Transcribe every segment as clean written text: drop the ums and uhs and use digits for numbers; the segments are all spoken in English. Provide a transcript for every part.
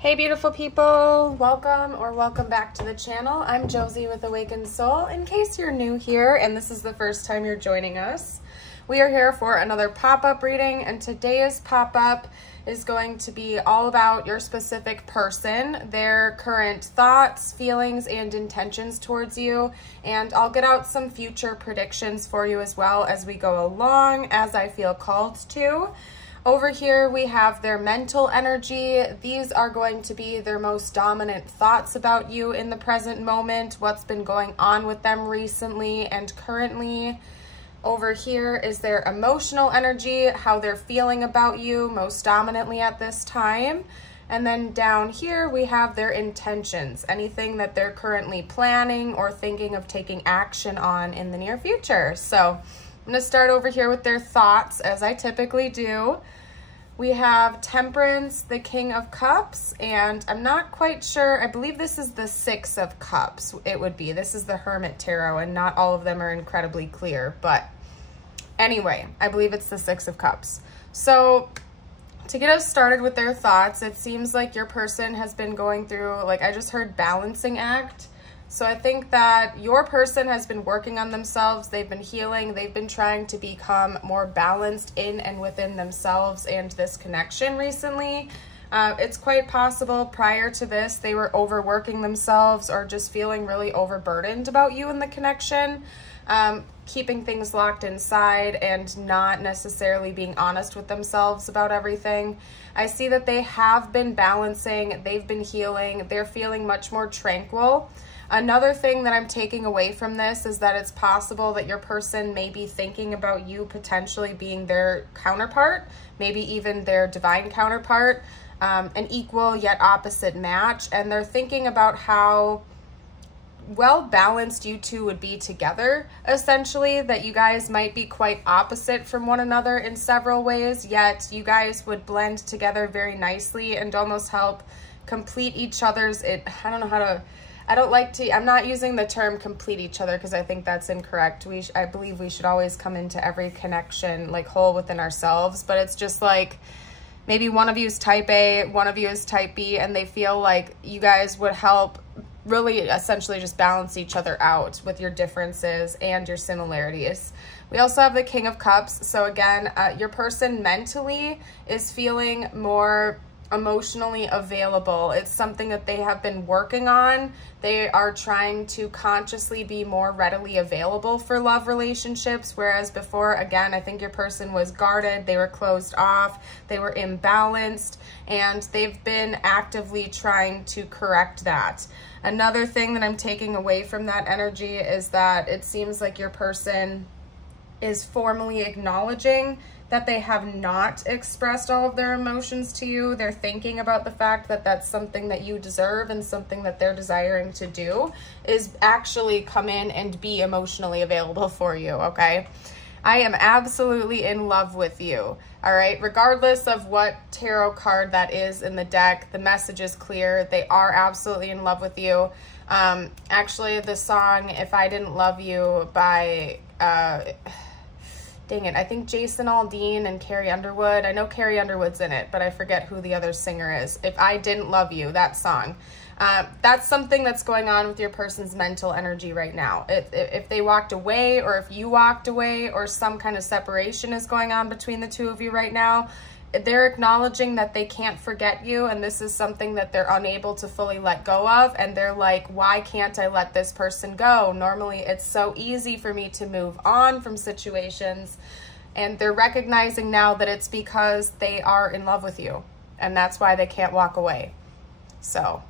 Hey beautiful people, welcome back to the channel. I'm Josie with Awakened Soul. In case you're new here and this is the first time you're joining us, we are here for another pop-up reading, and today's pop-up is going to be all about your specific person, their current thoughts, feelings, and intentions towards you, and I'll get out some future predictions for you as well as we go along, as I feel called to. Over here, we have their mental energy. These are going to be their most dominant thoughts about you in the present moment, what's been going on with them recently and currently. Over here is their emotional energy, how they're feeling about you most dominantly at this time. And then down here, we have their intentions, anything that they're currently planning or thinking of taking action on in the near future. So I'm going to start over here with their thoughts, as I typically do. We have Temperance, the King of Cups, and I'm not quite sure. I believe this is the Six of Cups. It would be. This is the Hermit Tarot, and not all of them are incredibly clear. But anyway, I believe it's the Six of Cups. So to get us started with their thoughts, it seems like your person has been going through, like I just heard, balancing act. So I think that your person has been working on themselves, they've been healing, they've been trying to become more balanced in and within themselves and this connection recently. It's quite possible prior to this they were overworking themselves or just feeling really overburdened about you and the connection, keeping things locked inside and not necessarily being honest with themselves about everything. I see that they have been balancing, they've been healing, they're feeling much more tranquil. Another thing that I'm taking away from this is that it's possible that your person may be thinking about you potentially being their counterpart, maybe even their divine counterpart, an equal yet opposite match. And they're thinking about how well balanced you two would be together, essentially, that you guys might be quite opposite from one another in several ways, yet you guys would blend together very nicely and almost help complete each other's, I'm not using the term complete each other because I think that's incorrect. I believe we should always come into every connection like whole within ourselves, but it's just like maybe one of you is type A, one of you is type B, and they feel like you guys would help really essentially just balance each other out with your differences and your similarities. We also have the King of Cups. So again, your person mentally is feeling more emotionally available. It's something that they have been working on. They are trying to consciously be more readily available for love relationships, whereas before, again, I think your person was guarded, they were closed off, they were imbalanced, and they've been actively trying to correct that. Another thing that I'm taking away from that energy is that it seems like your person is formally acknowledging that they have not expressed all of their emotions to you. They're thinking about the fact that that's something that you deserve and something that they're desiring to do is actually come in and be emotionally available for you, okay? I am absolutely in love with you, all right? Regardless of what tarot card that is in the deck, the message is clear. They are absolutely in love with you. Actually, the song If I Didn't Love You by... dang it, I think Jason Aldean and Carrie Underwood. I know Carrie Underwood's in it, but I forget who the other singer is. If I Didn't Love You, that song. That's something that's going on with your person's mental energy right now. If they walked away, or if you walked away, or some kind of separation is going on between the two of you right now, they're acknowledging that they can't forget you, and this is something that they're unable to fully let go of, and they're like, why can't I let this person go? Normally it's so easy for me to move on from situations, and they're recognizing now that it's because they are in love with you, and that's why they can't walk away. So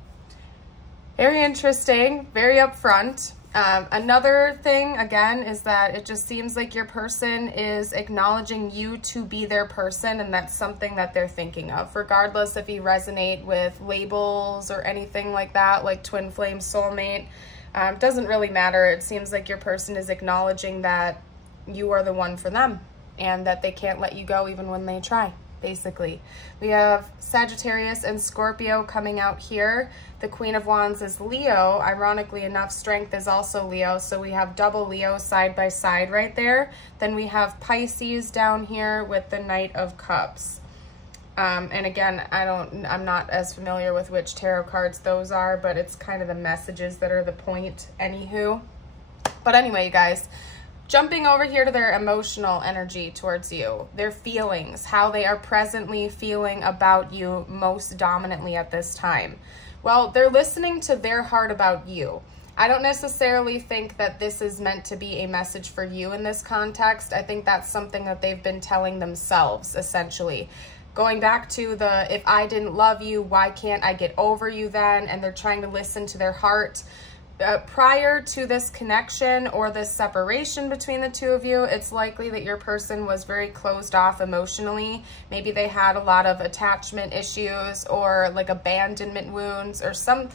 very interesting, very upfront. Another thing, again, is that it just seems like your person is acknowledging you to be their person, and that's something that they're thinking of, regardless if you resonate with labels or anything like that, like twin flame, soulmate. Doesn't really matter. It seems like your person is acknowledging that you are the one for them and that they can't let you go even when they try. Basically, we have Sagittarius and Scorpio coming out here. The Queen of Wands is Leo. Ironically enough, Strength is also Leo, so we have double Leo side by side right there. Then we have Pisces down here with the Knight of Cups. And again, I'm not as familiar with which tarot cards those are, but it's kind of the messages that are the point, anywho. But anyway, you guys, jumping over here to their emotional energy towards you, their feelings, how they are presently feeling about you most dominantly at this time. Well, they're listening to their heart about you. I don't necessarily think that this is meant to be a message for you in this context. I think that's something that they've been telling themselves, essentially. Going back to the, if I didn't love you, why can't I get over you then? And they're trying to listen to their heart. Prior to this connection or this separation between the two of you, it's likely that your person was very closed off emotionally. Maybe they had a lot of attachment issues or like abandonment wounds or some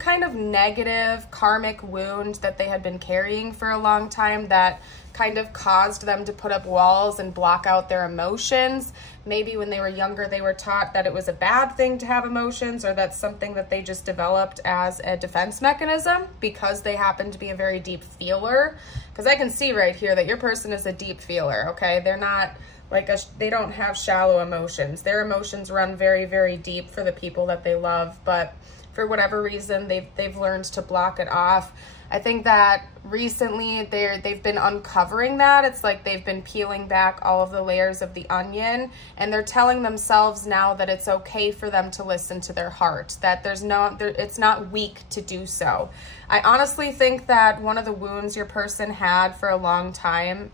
kind of negative karmic wound that they had been carrying for a long time that kind of caused them to put up walls and block out their emotions. Maybe when they were younger, they were taught that it was a bad thing to have emotions, or that's something that they just developed as a defense mechanism because they happen to be a very deep feeler. Because I can see right here that your person is a deep feeler, okay? They're not like they don't have shallow emotions. Their emotions run very, very deep for the people that they love, but for whatever reason, they've learned to block it off. I think that recently they've been uncovering that. It's like they've been peeling back all of the layers of the onion, and they're telling themselves now that it's okay for them to listen to their heart, that it's not weak to do so. I honestly think that one of the wounds your person had for a long time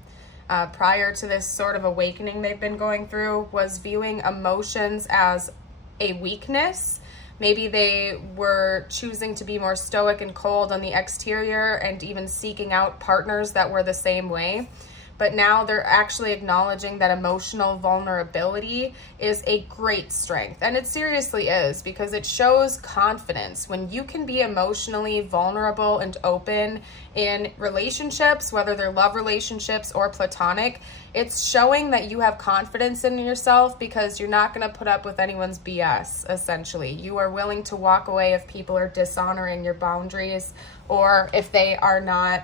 prior to this sort of awakening they've been going through was viewing emotions as a weakness. Maybe they were choosing to be more stoic and cold on the exterior and even seeking out partners that were the same way. But now they're actually acknowledging that emotional vulnerability is a great strength. And it seriously is, because it shows confidence. When you can be emotionally vulnerable and open in relationships, whether they're love relationships or platonic, it's showing that you have confidence in yourself because you're not going to put up with anyone's BS, essentially. You are willing to walk away if people are dishonoring your boundaries or if they are not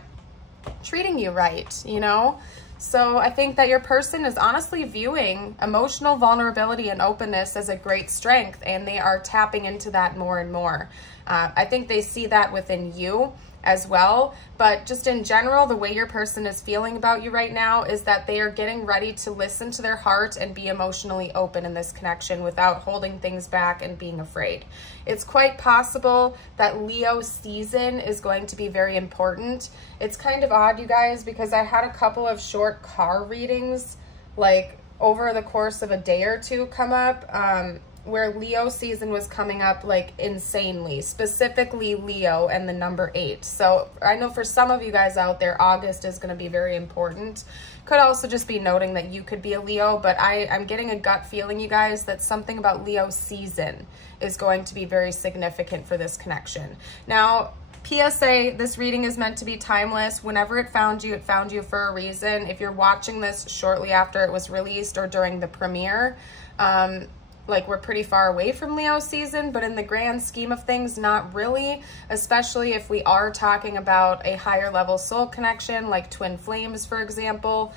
treating you right, you know? So I think that your person is honestly viewing emotional vulnerability and openness as a great strength, and they are tapping into that more and more. I think they see that within you as well, but just in general, the way your person is feeling about you right now is that they are getting ready to listen to their heart and be emotionally open in this connection without holding things back and being afraid. It's quite possible that Leo season is going to be very important. It's kind of odd, you guys, because I had a couple of short car readings like over the course of a day or two come up where Leo season was coming up like insanely, specifically Leo and the number 8. So I know for some of you guys out there, August is going to be very important. Could also just be noting that you could be a Leo, but I'm getting a gut feeling, you guys, that something about Leo season is going to be very significant for this connection. Now, PSA, this reading is meant to be timeless. Whenever it found you for a reason. If you're watching this shortly after it was released or during the premiere, like we're pretty far away from Leo season, but in the grand scheme of things, not really, especially if we are talking about a higher level soul connection, like twin flames, for example,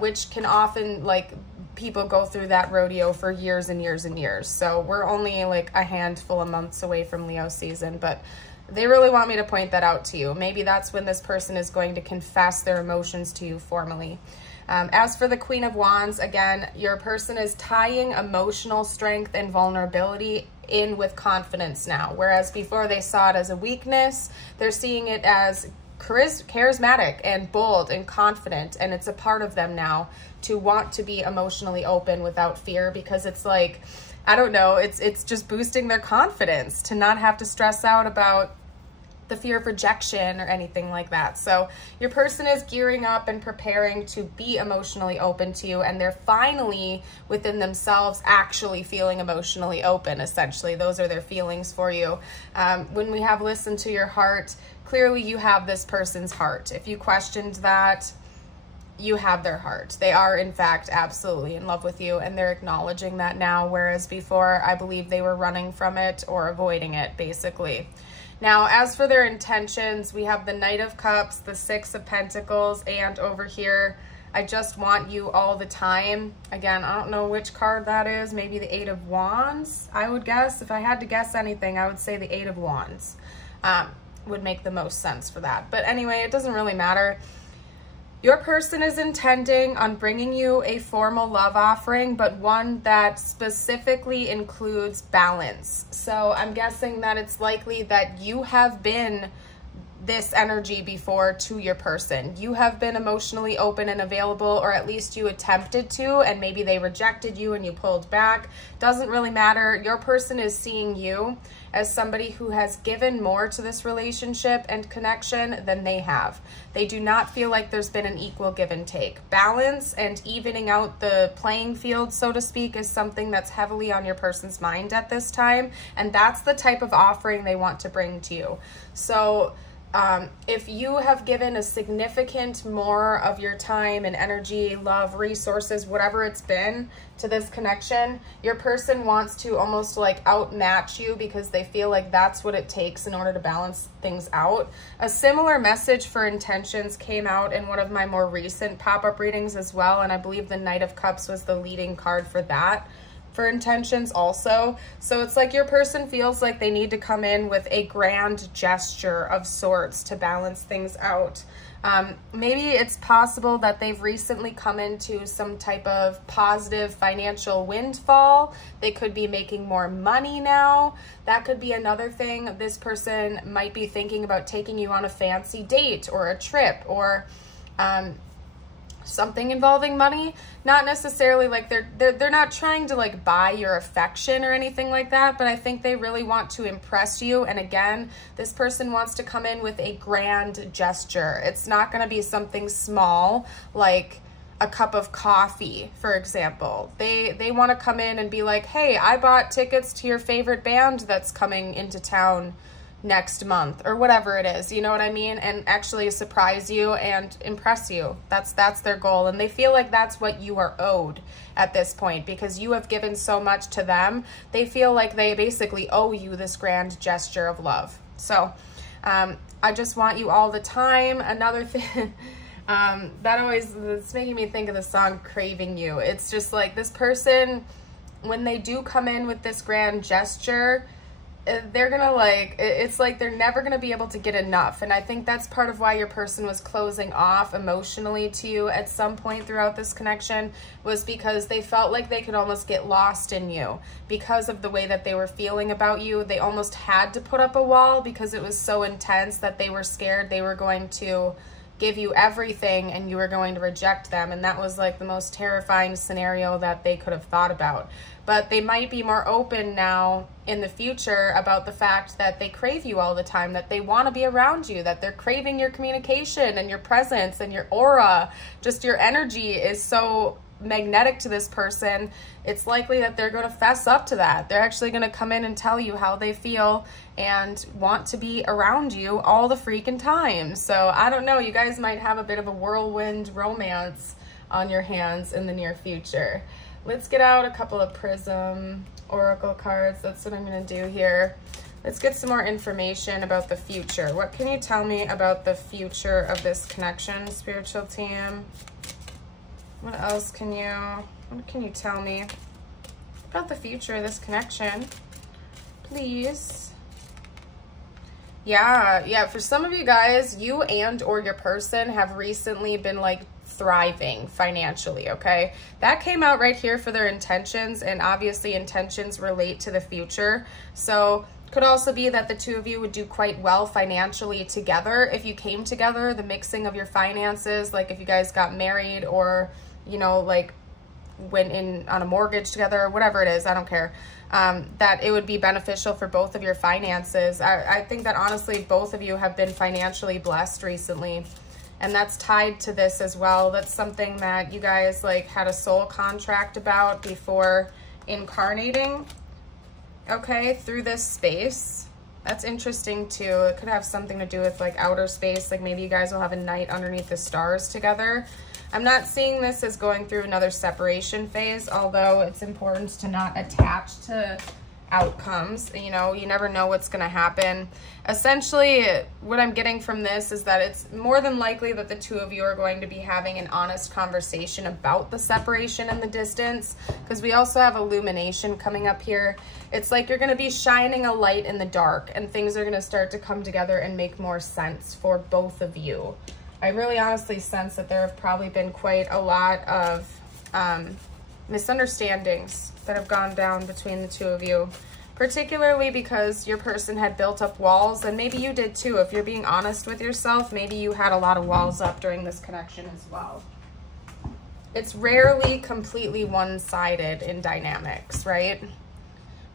which can often, like, people go through that rodeo for years and years and years. So we're only like a handful of months away from Leo season, but they really want me to point that out to you. Maybe that's when this person is going to confess their emotions to you formally. As for the Queen of Wands, again, your person is tying emotional strength and vulnerability in with confidence now. Whereas before they saw it as a weakness, they're seeing it as charismatic and bold and confident. And it's a part of them now to want to be emotionally open without fear, because it's like, I don't know, it's just boosting their confidence to not have to stress out about the fear of rejection or anything like that. So your person is gearing up and preparing to be emotionally open to you, and they're finally within themselves actually feeling emotionally open, essentially. Those are their feelings for you. When we have listened to your heart, clearly you have this person's heart. If you questioned that, you have their heart. They are, in fact, absolutely in love with you, and they're acknowledging that now, whereas before, I believe they were running from it or avoiding it, basically. Now, as for their intentions, we have the Knight of Cups, the Six of Pentacles, and over here, I just want you all the time. Again, I don't know which card that is. Maybe the Eight of Wands, I would guess. If I had to guess anything, I would say the Eight of Wands would make the most sense for that. But anyway, it doesn't really matter. Your person is intending on bringing you a formal love offering, but one that specifically includes balance. So I'm guessing that it's likely that you have been this energy before to your person. You have been emotionally open and available, or at least you attempted to, and maybe they rejected you and you pulled back. Doesn't really matter. Your person is seeing you as somebody who has given more to this relationship and connection than they have. They do not feel like there's been an equal give and take. Balance and evening out the playing field, so to speak, is something that's heavily on your person's mind at this time, and that's the type of offering they want to bring to you. So if you have given a significant more of your time and energy, love, resources, whatever it's been to this connection, your person wants to almost like outmatch you because they feel like that's what it takes in order to balance things out. A similar message for intentions came out in one of my more recent pop-up readings as well, and I believe the Knight of Cups was the leading card for that. For intentions also. So it's like your person feels like they need to come in with a grand gesture of sorts to balance things out. Maybe it's possible that they've recently come into some type of positive financial windfall. They could be making more money now. That could be another thing. This person might be thinking about taking you on a fancy date or a trip, or something involving money. Not necessarily like they're not trying to like buy your affection or anything like that, but I think they really want to impress you. And again, this person wants to come in with a grand gesture. It's not going to be something small like a cup of coffee, for example. They want to come in and be like, hey, I bought tickets to your favorite band that's coming into town next month, or whatever it is, you know what I mean? And actually surprise you and impress you. That's their goal, and they feel like that's what you are owed at this point because you have given so much to them. They feel like they basically owe you this grand gesture of love. So I just want you all the time. Another thing that always, it's making me think of the song Craving You. It's just like this person, when they do come in with this grand gesture, they're gonna like, it's like they're never gonna be able to get enough. And I think that's part of why your person was closing off emotionally to you at some point throughout this connection, was because they felt like they could almost get lost in you because of the way that they were feeling about you. They almost had to put up a wall because it was so intense that they were scared they were going to give you everything and you were going to reject them. And that was like the most terrifying scenario that they could have thought about. But they might be more open now in the future about the fact that they crave you all the time, that they want to be around you, that they're craving your communication and your presence and your aura. Just your energy is so magnetic to this person. It's likely that they're going to fess up to that. They're actually going to come in and tell you how they feel and want to be around you all the freaking time. So I don't know, you guys might have a bit of a whirlwind romance on your hands in the near future. Let's get out a couple of Prism Oracle cards. That's what I'm going to do here. Let's get some more information about the future. What can you tell me about the future of this connection, spiritual team? What else can you tell me about the future of this connection, please? Yeah, for some of you guys, you and or your person have recently been like thriving financially, okay? That came out right here for their intentions, and obviously intentions relate to the future. So could also be that the two of you would do quite well financially together if you came together, the mixing of your finances, like if you guys got married or, you know, like went in on a mortgage together or whatever it is, I don't care, that it would be beneficial for both of your finances. I think that honestly both of you have been financially blessed recently, and that's tied to this as well. That's something that you guys like had a soul contract about before incarnating, okay, through this space. That's interesting too. It could have something to do with like outer space, like maybe you guys will have a night underneath the stars together. I'm not seeing this as going through another separation phase, although it's important to not attach to outcomes. You know, you never know what's going to happen. Essentially, what I'm getting from this is that it's more than likely that the two of you are going to be having an honest conversation about the separation and the distance, because we also have illumination coming up here. It's like you're going to be shining a light in the dark, and things are going to start to come together and make more sense for both of you. I really honestly sense that there have probably been quite a lot of misunderstandings that have gone down between the two of you, particularly because your person had built up walls, and maybe you did too. If you're being honest with yourself, maybe you had a lot of walls up during this connection as well. It's rarely completely one-sided in dynamics, right?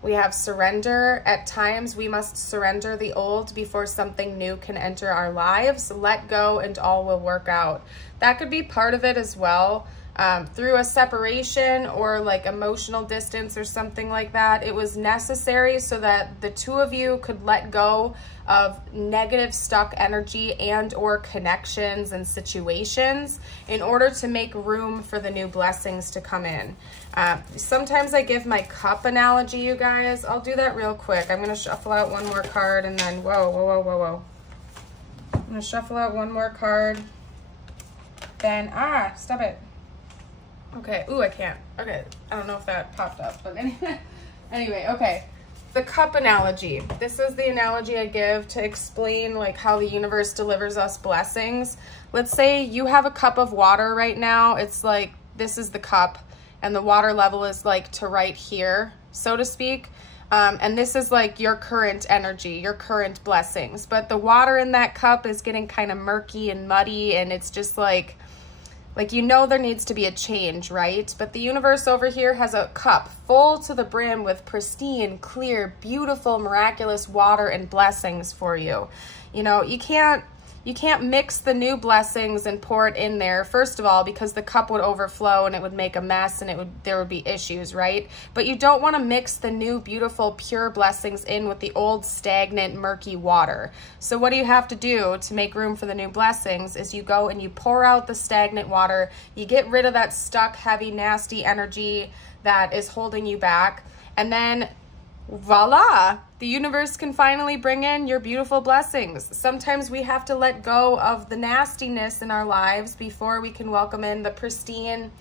We have surrender. At times, we must surrender the old before something new can enter our lives. Let go and all will work out. That could be part of it as well. Through a separation or like emotional distance or something like that, it was necessary so that the two of you could let go of negative stuck energy and or connections and situations in order to make room for the new blessings to come in. Sometimes I give my cup analogy, you guys. I'll do that real quick. I'm going to shuffle out one more card and then, whoa. I'm going to shuffle out one more card. Then, stop it. Okay, ooh, I can't. Okay, I don't know if that popped up, but anyway, okay. The cup analogy. This is the analogy I give to explain like how the universe delivers us blessings. Let's say you have a cup of water right now. It's like, this is the cup, and the water level is like to right here, so to speak. And this is like your current energy, your current blessings. But the water in that cup is getting kind of murky and muddy, and it's just like you know there needs to be a change, right? But the universe over here has a cup full to the brim with pristine, clear, beautiful, miraculous water and blessings for you. You know, you can't mix the new blessings and pour it in there, first of all, because the cup would overflow and it would make a mess and there would be issues, right? But you don't want to mix the new, beautiful, pure blessings in with the old, stagnant, murky water. So what do you have to do to make room for the new blessings is you go and you pour out the stagnant water, you get rid of that stuck, heavy, nasty energy that is holding you back, and then voila, the universe can finally bring in your beautiful blessings. Sometimes we have to let go of the nastiness in our lives before we can welcome in the pristine,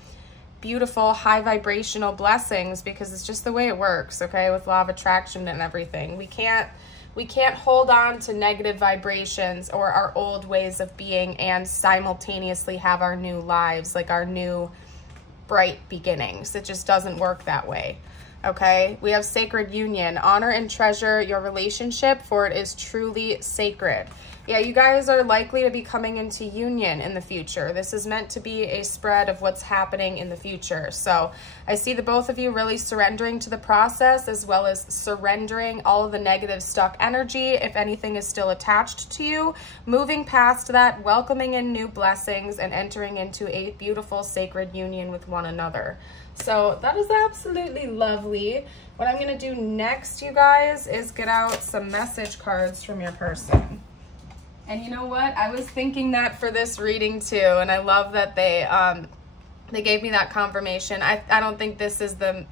beautiful, high vibrational blessings, because it's just the way it works, okay, with law of attraction and everything. We can't hold on to negative vibrations or our old ways of being and simultaneously have our new lives, like our new bright beginnings. It just doesn't work that way. Okay, we have sacred union. Honor and treasure your relationship, for it is truly sacred. Yeah, you guys are likely to be coming into union in the future. This is meant to be a spread of what's happening in the future. So I see the both of you really surrendering to the process, as well as surrendering all of the negative stuck energy, if anything is still attached to you, moving past that, welcoming in new blessings, and entering into a beautiful sacred union with one another. So that is absolutely lovely. What I'm going to do next, you guys, is get out some message cards from your person. And you know what? I was thinking that for this reading too, and I love that they gave me that confirmation. I don't think this is the...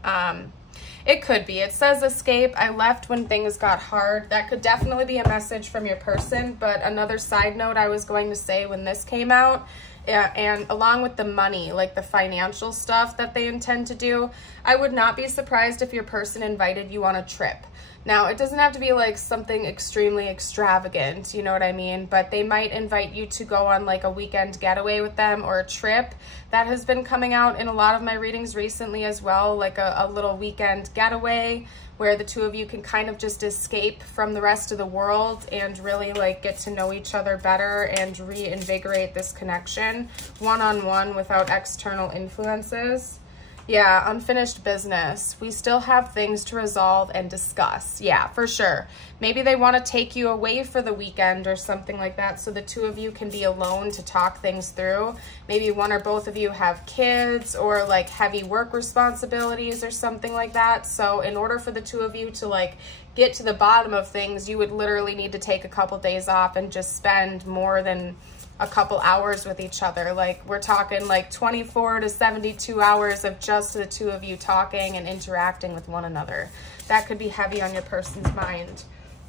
it could be. It says escape. I left when things got hard. That could definitely be a message from your person. But another side note I was going to say when this came out, and along with the money, like the financial stuff that they intend to do, I would not be surprised if your person invited you on a trip. Now, it doesn't have to be like something extremely extravagant, you know what I mean? But they might invite you to go on like a weekend getaway with them or a trip. That has been coming out in a lot of my readings recently as well, like a little weekend getaway where the two of you can kind of just escape from the rest of the world and really like get to know each other better and reinvigorate this connection one-on-one without external influences. Yeah, unfinished business. We still have things to resolve and discuss. Yeah, for sure. Maybe they want to take you away for the weekend or something like that so the two of you can be alone to talk things through. Maybe one or both of you have kids or like heavy work responsibilities or something like that. So in order for the two of you to like get to the bottom of things, you would literally need to take a couple days off and just spend more than a couple hours with each other. Like we're talking like 24 to 72 hours of just the two of you talking and interacting with one another. That could be heavy on your person's mind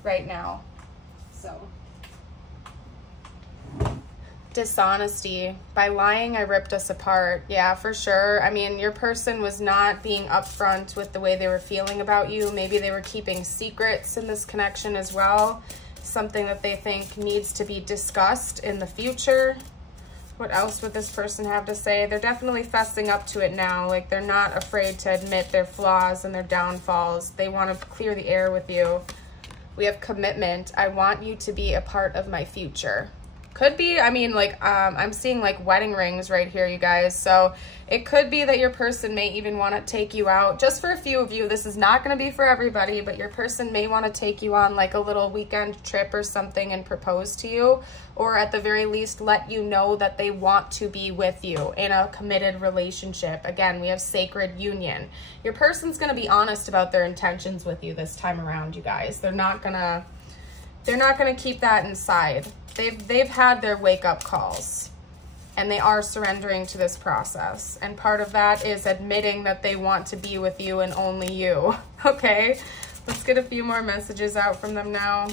right now. So, dishonesty. By lying, I ripped us apart. Yeah, for sure. I mean, your person was not being upfront with the way they were feeling about you. Maybe they were keeping secrets in this connection as well. Something that they think needs to be discussed in the future. What else would this person have to say? They're definitely fessing up to it now. Like they're not afraid to admit their flaws and their downfalls. They want to clear the air with you. We have commitment. I want you to be a part of my future. Could be, I mean, like, I'm seeing like wedding rings right here, you guys. So it could be that your person may even want to take you out. Just for a few of you, this is not going to be for everybody, but your person may want to take you on like a little weekend trip or something and propose to you, or at the very least let you know that they want to be with you in a committed relationship. Again, we have sacred union. Your person's going to be honest about their intentions with you this time around, you guys. They're not going to keep that inside. They've had their wake-up calls, and they are surrendering to this process. And part of that is admitting that they want to be with you and only you. Okay, let's get a few more messages out from them now.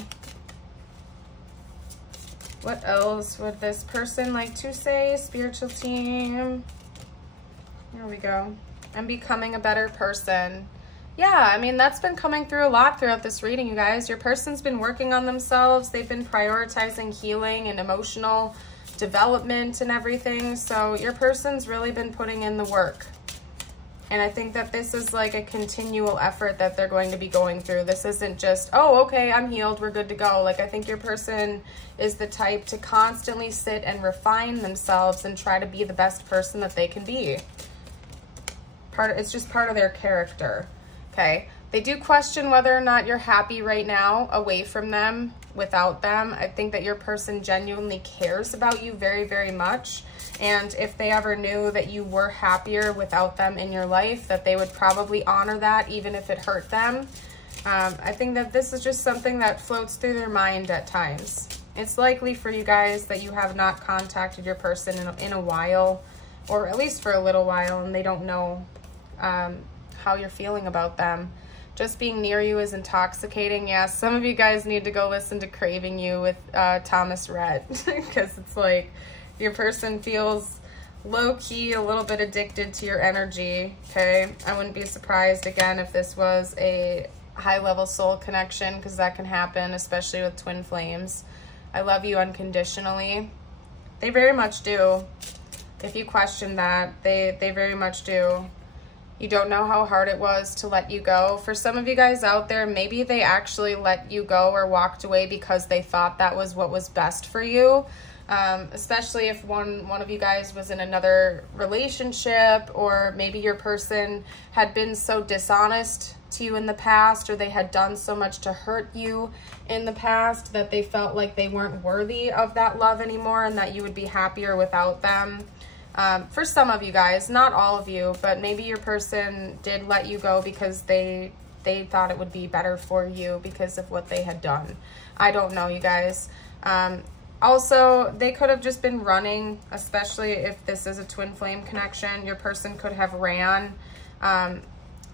What else would this person like to say? Spiritual team. Here we go. I'm becoming a better person. Yeah, I mean, that's been coming through a lot throughout this reading, you guys. Your person's been working on themselves. They've been prioritizing healing and emotional development and everything. So your person's really been putting in the work. And I think that this is like a continual effort that they're going to be going through. This isn't just, oh, okay, I'm healed, we're good to go. Like, I think your person is the type to constantly sit and refine themselves and try to be the best person that they can be. It's just part of their character. Okay, they do question whether or not you're happy right now away from them, without them. I think that your person genuinely cares about you very, very much. And if they ever knew that you were happier without them in your life, that they would probably honor that even if it hurt them. I think that this is just something that floats through their mind at times. It's likely for you guys that you have not contacted your person in a while, or at least for a little while, and they don't know how you're feeling about them. Just being near you is intoxicating. Yeah, some of you guys need to go listen to Craving You with Thomas Rhett, because it's like your person feels low-key a little bit addicted to your energy. Okay, I wouldn't be surprised again if this was a high-level soul connection, because that can happen, especially with twin flames. I love you unconditionally. They very much do. If you question that, they very much do. You don't know how hard it was to let you go. For some of you guys out there, maybe they actually let you go or walked away because they thought that was what was best for you. Especially if one of you guys was in another relationship, or maybe your person had been so dishonest to you in the past, or they had done so much to hurt you in the past that they felt like they weren't worthy of that love anymore, and that you would be happier without them. For some of you guys, not all of you, but maybe your person did let you go because they thought it would be better for you because of what they had done. I don't know, you guys. Also, they could have just been running, especially if this is a twin flame connection. Your person could have ran.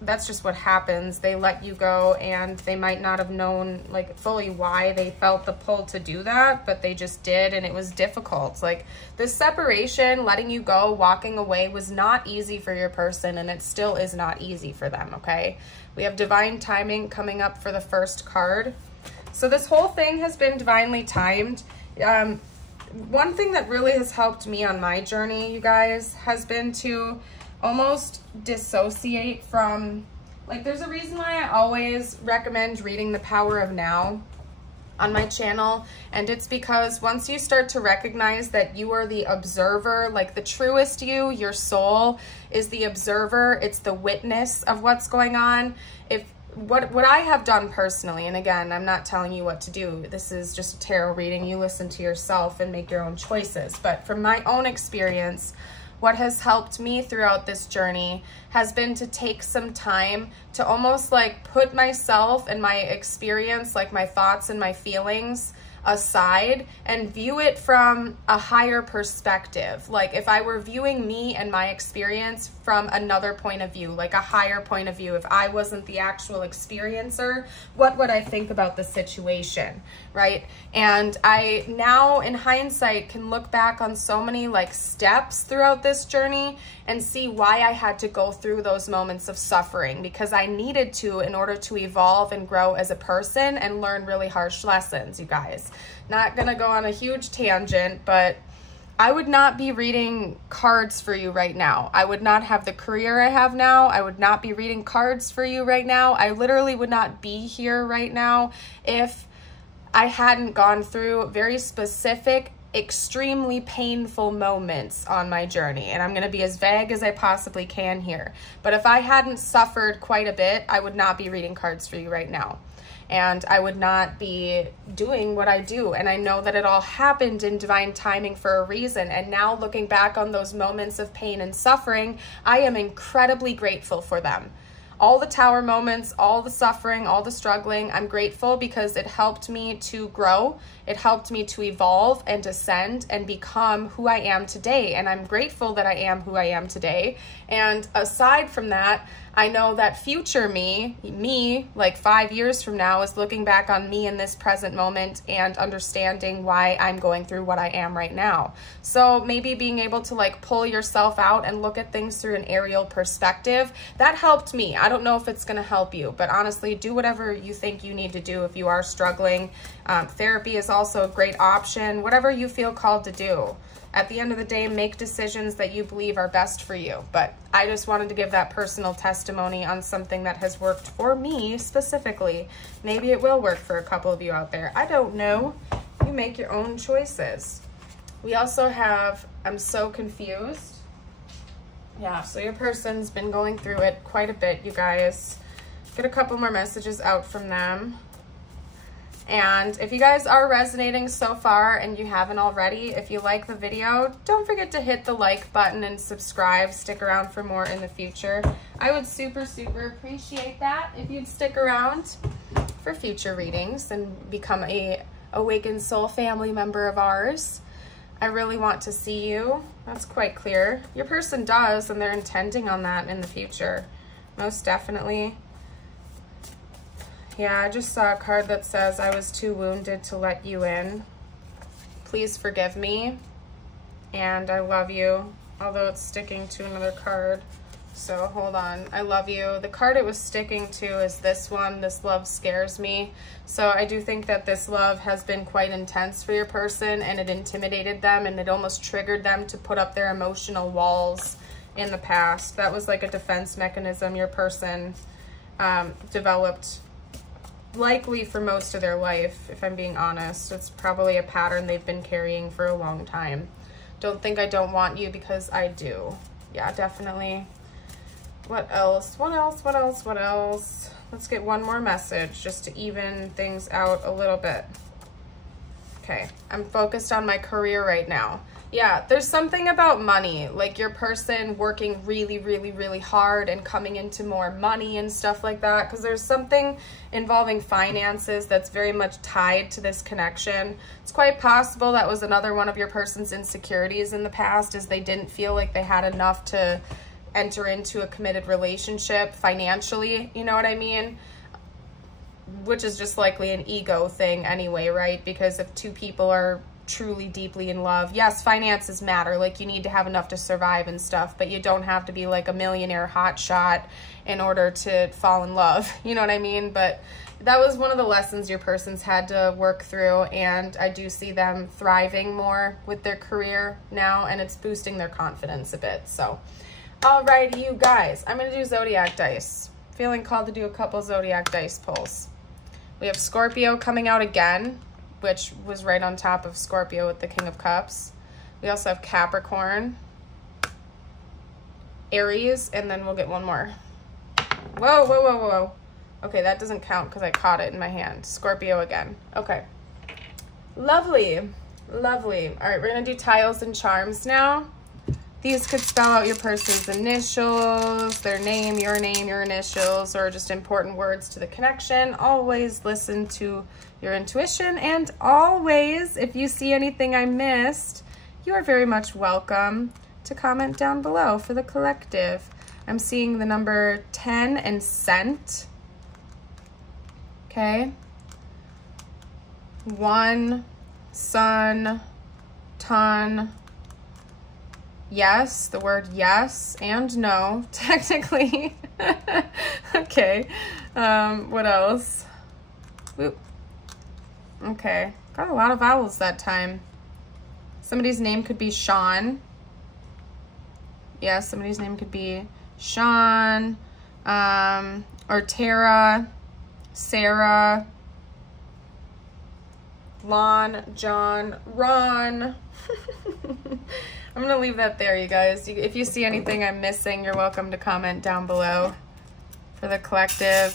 That's just what happens. They let you go, and they might not have known like fully why they felt the pull to do that, but they just did, and it was difficult. Like, this separation, letting you go, walking away was not easy for your person, and it still is not easy for them, okay? We have divine timing coming up for the first card. So this whole thing has been divinely timed. One thing that really has helped me on my journey, you guys, has been to almost dissociate from, like, there's a reason why I always recommend reading The Power of Now on my channel, and it's because once you start to recognize that you are the observer, like the truest you, your soul is the observer, it's the witness of what's going on. If what I have done personally, and again, I'm not telling you what to do, this is just a tarot reading, you listen to yourself and make your own choices, but from my own experience, what has helped me throughout this journey has been to take some time to almost like put myself and my experience, like my thoughts and my feelings, aside and view it from a higher perspective. Like if I were viewing me and my experience from another point of view, like a higher point of view, if I wasn't the actual experiencer, what would I think about the situation, right? And I now in hindsight can look back on so many like steps throughout this journey and see why I had to go through those moments of suffering, because I needed to in order to evolve and grow as a person and learn really harsh lessons, you guys. Not gonna go on a huge tangent, but I would not be reading cards for you right now. I would not have the career I have now. I would not be reading cards for you right now. I literally would not be here right now if I hadn't gone through very specific, extremely painful moments on my journey. And I'm going to be as vague as I possibly can here. But if I hadn't suffered quite a bit, I would not be reading cards for you right now. And I would not be doing what I do. And I know that it all happened in divine timing for a reason. And now looking back on those moments of pain and suffering, I am incredibly grateful for them. All the tower moments, all the suffering, all the struggling, I'm grateful because it helped me to grow. It helped me to evolve and ascend and become who I am today. And I'm grateful that I am who I am today. And aside from that, I know that future me, like 5 years from now, is looking back on me in this present moment and understanding why I'm going through what I am right now. So maybe being able to like pull yourself out and look at things through an aerial perspective, that helped me. I don't know if it's going to help you, but honestly, do whatever you think you need to do if you are struggling. Therapy is also a great option, whatever you feel called to do. At the end of the day, make decisions that you believe are best for you. But I just wanted to give that personal testimony on something that has worked for me specifically. Maybe it will work for a couple of you out there. I don't know. You make your own choices. We also have, I'm so confused. Yeah, so your person's been going through it quite a bit, you guys. Get a couple more messages out from them. And if you guys are resonating so far and you haven't already, if you like the video, don't forget to hit the like button and subscribe. Stick around for more in the future. I would super, super appreciate that if you'd stick around for future readings and become a Awakened Soul family member of ours. I really want to see you. That's quite clear. Your person does, and they're intending on that in the future. Most definitely. Yeah, I just saw a card that says, I was too wounded to let you in. Please forgive me. And I love you. Although it's sticking to another card. So hold on. I love you. The card it was sticking to is this one. This love scares me. So I do think that this love has been quite intense for your person. And it intimidated them. And it almost triggered them to put up their emotional walls in the past. That was like a defense mechanism your person developed. Likely for most of their life, if I'm being honest. It's probably a pattern they've been carrying for a long time. Don't think I don't want you, because I do. Yeah, definitely. What else? What else? What else? What else? Let's get one more message just to even things out a little bit. Okay, I'm focused on my career right now. Yeah, there's something about money, like your person working really, really, really hard and coming into more money and stuff like that, because there's something involving finances that's very much tied to this connection. It's quite possible that was another one of your person's insecurities in the past, is they didn't feel like they had enough to enter into a committed relationship financially, you know what I mean? Which is just likely an ego thing anyway, right? Because if two people are truly deeply in love, yes, finances matter, like you need to have enough to survive and stuff, but you don't have to be like a millionaire hotshot in order to fall in love, you know what I mean? But that was one of the lessons your person's had to work through, and I do see them thriving more with their career now, and it's boosting their confidence a bit. So alrighty, you guys, I'm gonna do zodiac dice. Feeling called to do a couple zodiac dice pulls. We have Scorpio coming out again, which was right on top of Scorpio with the King of Cups. We also have Capricorn, Aries, and then we'll get one more. Whoa, whoa, whoa, whoa. Okay, that doesn't count because I caught it in my hand. Scorpio again. Okay. Lovely. Lovely. All right, we're going to do tiles and charms now. These could spell out your person's initials, their name, your initials, or just important words to the connection. Always listen to your intuition, and always, if you see anything I missed, you are very much welcome to comment down below for the collective. I'm seeing the number 10 and cent. Okay. 1, sun, ton. Yes, the word yes and no, technically. Okay. What else? Whoop. Okay. Got a lot of vowels that time. Somebody's name could be Sean. Yeah, somebody's name could be Sean, or Tara, Sarah, Lon, John, Ron. I'm gonna leave that there, you guys. If you see anything I'm missing, you're welcome to comment down below for the collective.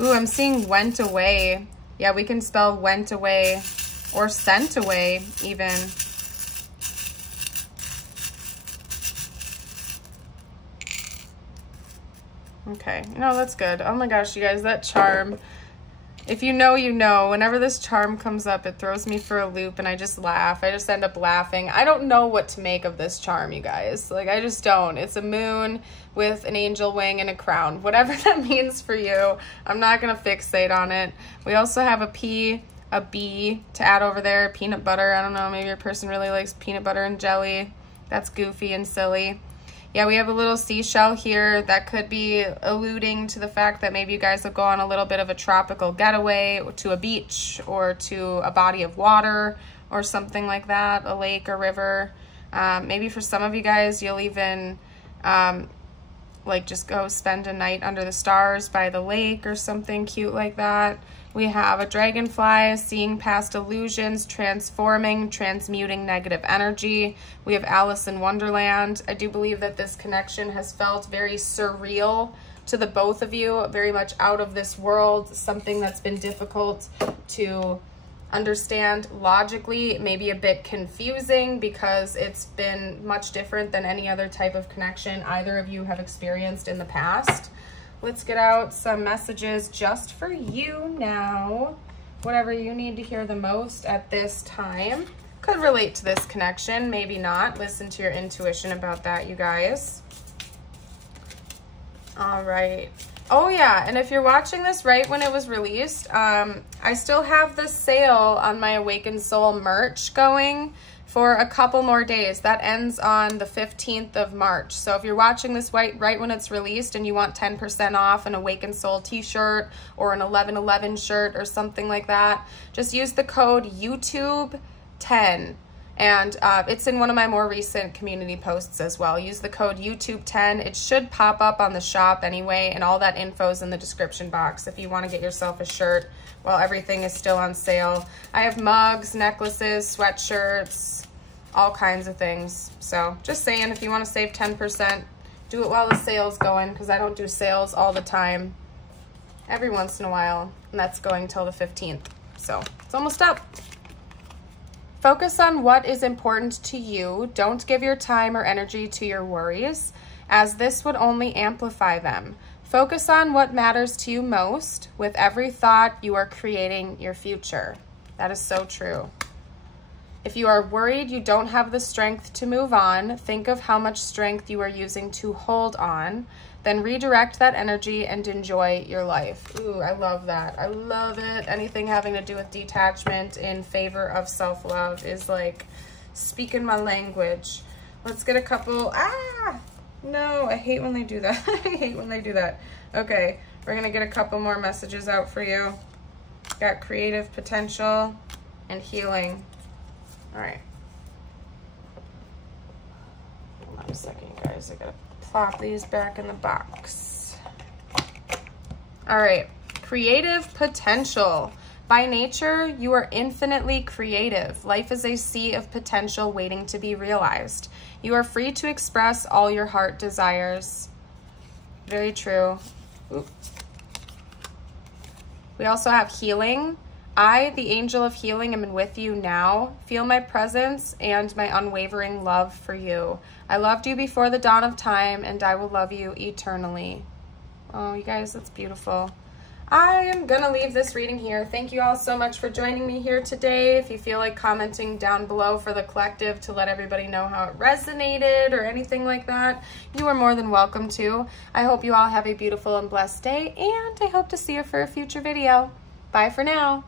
Ooh, I'm seeing went away. Yeah, we can spell went away or sent away even. Okay, no, that's good. Oh my gosh, you guys, that charm. If you know, you know. Whenever this charm comes up, it throws me for a loop and I just laugh. I just end up laughing. I don't know what to make of this charm, you guys. Like, I just don't. It's a moon with an angel wing and a crown. Whatever that means for you, I'm not going to fixate on it. We also have a P, a B to add over there. Peanut butter. I don't know. Maybe your person really likes peanut butter and jelly. That's goofy and silly. Yeah, we have a little seashell here that could be alluding to the fact that maybe you guys will go on a little bit of a tropical getaway to a beach or to a body of water or something like that, a lake or river. Maybe for some of you guys, you'll even like just go spend a night under the stars by the lake or something cute like that. We have a dragonfly, seeing past illusions, transforming, transmuting negative energy. We have Alice in Wonderland. I do believe that this connection has felt very surreal to the both of you, very much out of this world, something that's been difficult to understand logically, maybe a bit confusing because it's been much different than any other type of connection either of you have experienced in the past. Let's get out some messages just for you now. Whatever you need to hear the most at this time. Could relate to this connection, maybe not. Listen to your intuition about that, you guys. All right. Oh yeah, and if you're watching this right when it was released, I still have the sale on my Awakened Soul merch going for a couple more days. That ends on the 15th of March. So if you're watching this right when it's released and you want 10% off an Awakened Soul t-shirt or an 1111 shirt or something like that, just use the code YouTube10. And it's in one of my more recent community posts as well. Use the code YouTube10. It should pop up on the shop anyway, and all that info is in the description box if you want to get yourself a shirt while everything is still on sale. I have mugs, necklaces, sweatshirts, all kinds of things. So just saying, if you want to save 10%, do it while the sale's going, because I don't do sales all the time. Every once in a while, and that's going till the 15th. So it's almost up. Focus on what is important to you. Don't give your time or energy to your worries, as this would only amplify them. Focus on what matters to you most. With every thought, you are creating your future. That is so true. If you are worried you don't have the strength to move on, think of how much strength you are using to hold on. Then redirect that energy and enjoy your life. Ooh, I love that. I love it. Anything having to do with detachment in favor of self-love is like speaking my language. Let's get a couple. No, I hate when they do that. I hate when they do that. Okay, we're gonna get a couple more messages out for you. Got creative potential and healing. All right. Hold on a second, guys. I gotta plop these back in the box. All right, creative potential. By nature, you are infinitely creative. Life is a sea of potential waiting to be realized. You are free to express all your heart desires. Very true. Oop. We also have healing. I, the angel of healing, am with you now. Feel my presence and my unwavering love for you. I loved you before the dawn of time, and I will love you eternally. Oh, you guys, that's beautiful. I am going to leave this reading here. Thank you all so much for joining me here today. If you feel like commenting down below for the collective to let everybody know how it resonated or anything like that, you are more than welcome to. I hope you all have a beautiful and blessed day, and I hope to see you for a future video. Bye for now.